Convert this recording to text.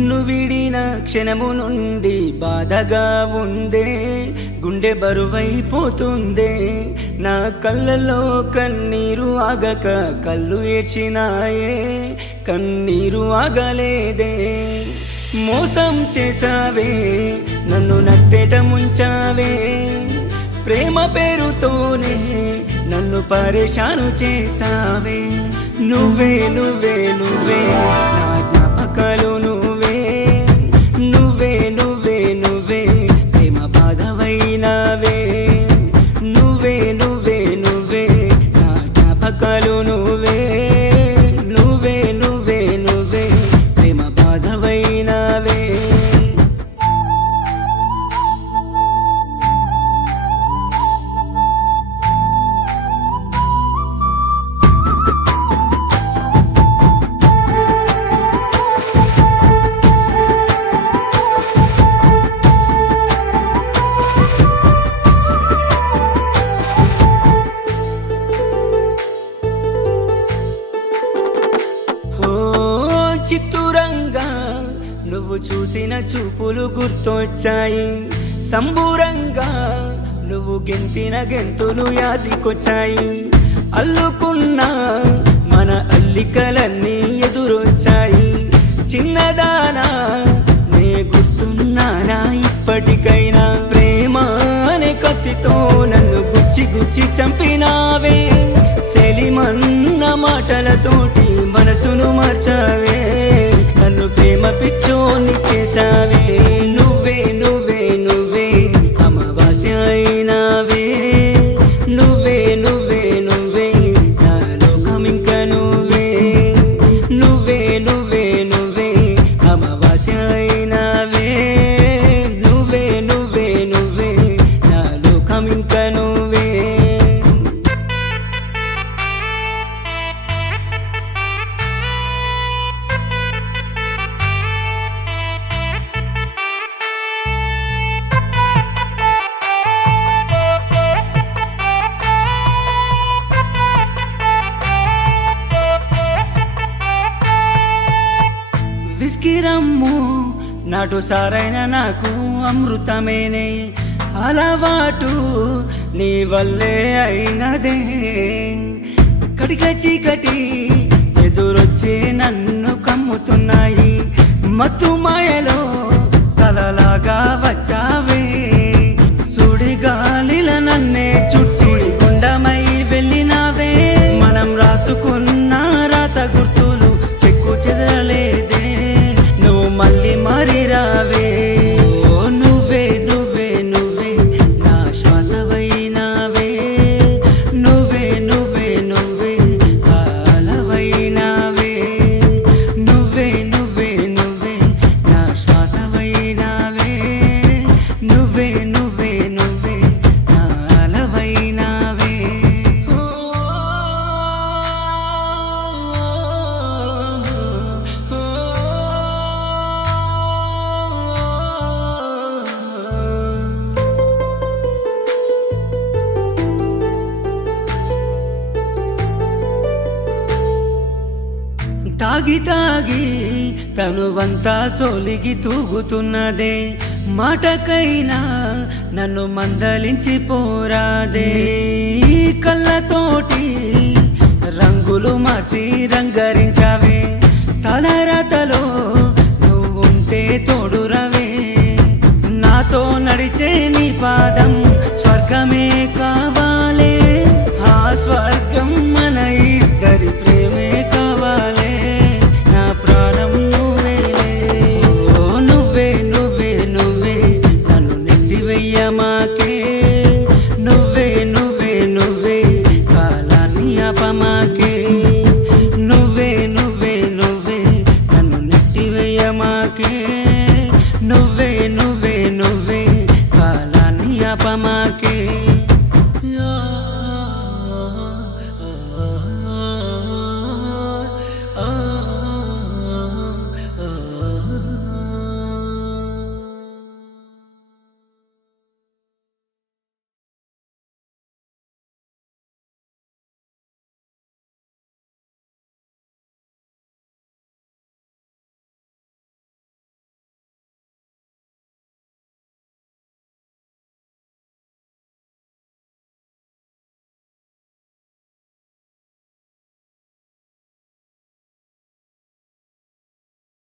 నిన్ను విడిన క్షణము నుండి బాధగా ఉందే, గుండె బరువైపోతుందే. నా కళ్ళలో కన్నీరు ఆగక కళ్ళు ఏడ్చినాయే, కన్నీరు ఆగలేదే. మోసం చేసావే, నన్ను నట్టేట ముంచావే, ప్రేమ పేరుతోనే నన్ను పరేషాను చేసావే. నువ్వే నువ్వే నువ్వే నా జ్ఞాపకాలు, నువ్వే నువ్వే నువ్వే నువ్వే ప్రేమ బాధవైనావే. నువ్వే నువ్వే నువ్వే నా జ్ఞాపకాలు, నువ్వే నువ్వే నువ్వే నువ్వే ప్రేమ బాధవైనావే. చిత్తూరంగా నువ్వు చూసిన చూపులు గుర్తొచ్చాయి, సంబూరంగా నువ్వు గెంతిన గెంతులు యాదికొచ్చాయి. అల్లుకున్న మన అల్లికలన్నీ ఎదురొచ్చాయి. చిన్నదానా నే గుర్తున్నానా ఇప్పటికైనా? ప్రేమ అనే కత్తితో నన్ను గుచ్చి గుచ్చి చంపినావే, చెలిమన్న మాటలతోటి మనసును మార్చావే, నన్ను ప్రేమ పిచ్చోని చేసావే. నువ్వే నువ్వే నువ్వే అమావాస్య అయినావే. నువ్వే నువ్వే నువ్వే నా లోకం ఇంక నువ్వే. నువ్వే నువ్వే నువ్వే అమావాస్య అయినావే. నువ్వే నువ్వే నువ్వే నా లోకం ఇంక నువ్వే. విస్కీ రమ్ము నాటు సారైన నాకు అమృతమేనే, అలవాటు నీ వల్లే అయినదే. కటిక చీకటి ఎదురొచ్చే నన్ను కమ్ముతున్నాయి, మత్తు మాయలో కలలాగా వచ్చావే. సుడిగాలిల నన్నే చుట్టి గుండమై వెళ్ళినావే. మనం రాసుకున్న రాత గుర్తులు చెక్కు చెదరలేదే, నువ్వు మళ్ళీ మరి రావే. ఓ నువ్వే నువ్వే నువ్వే నా శ్వాసవైనావే. నువ్వే నువ్వే నువ్వే కాలవైనావే. నువ్వే నువ్వే నువ్వే నా శ్వాసవైనావే. నువ్వే నువ్వే నువ్వే నా అలవైనావే. తాగి తాగి తనువంతా సోలిగి తూగుతున్నదే, మాటకైనా నన్ను మందలించి పోరాదే. కళ్ళతోటి రంగులు మార్చి రంగరించావే, తలరాతలో నువ్వుంటే తోడురవే. నాతో నడిచే నీ పాదం స్వర్గమే కావాలే, ఆ స్వర్గం మన ఇద్దరి ప్రేమే కావాలే. నా ప్రాణం నువ్వేలే. ఓ నువ్వే నువ్వే నువ్వే నన్ను నెట్టివెయ్యమాకే. నువ్వే నువ్వే నువ్వే కాలాన్ని ఆపమాకే. నువ్వే నువ్వే నువ్వే నన్ను నెట్టివెయ్యమాకే.